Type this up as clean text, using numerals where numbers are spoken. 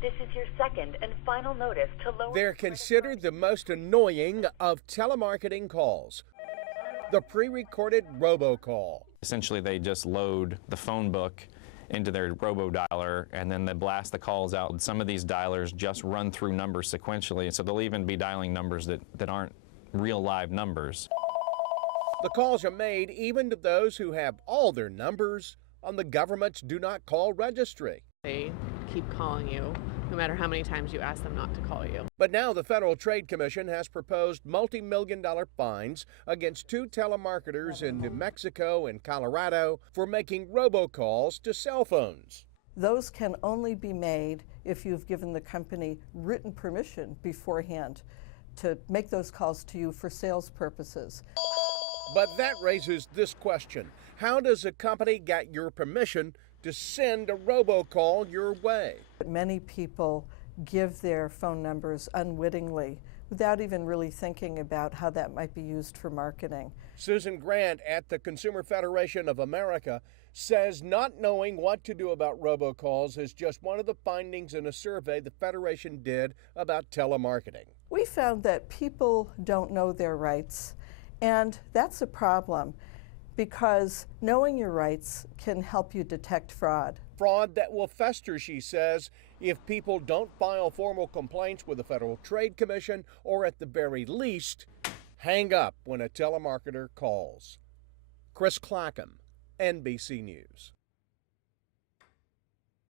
This is your second and final notice to lower. They're considered the most annoying of telemarketing calls. The pre-recorded robocall. Essentially, they just load the phone book into their robo-dialer, and then they blast the calls out. Some of these dialers just run through numbers sequentially, so they'll even be dialing numbers that aren't real live numbers. The calls are made even to those who have all their numbers on the government's Do Not Call registry. They keep calling you, no matter how many times you ask them not to call you. But now the Federal Trade Commission has proposed multi-million-dollar fines against 2 telemarketers in New Mexico and Colorado for making robocalls to cell phones. Those can only be made if you've given the company written permission beforehand to make those calls to you for sales purposes. But that raises this question. How does a company get your permission to send a robocall your way? Many people give their phone numbers unwittingly without even really thinking about how that might be used for marketing. Susan Grant at the Consumer Federation of America says not knowing what to do about robocalls is just one of the findings in a survey the Federation did about telemarketing. We found that people don't know their rights, and that's a problem because knowing your rights can help you detect fraud. Fraud that will fester, she says, if people don't file formal complaints with the Federal Trade Commission or at the very least, hang up when a telemarketer calls. Chris Clackham, NBC News.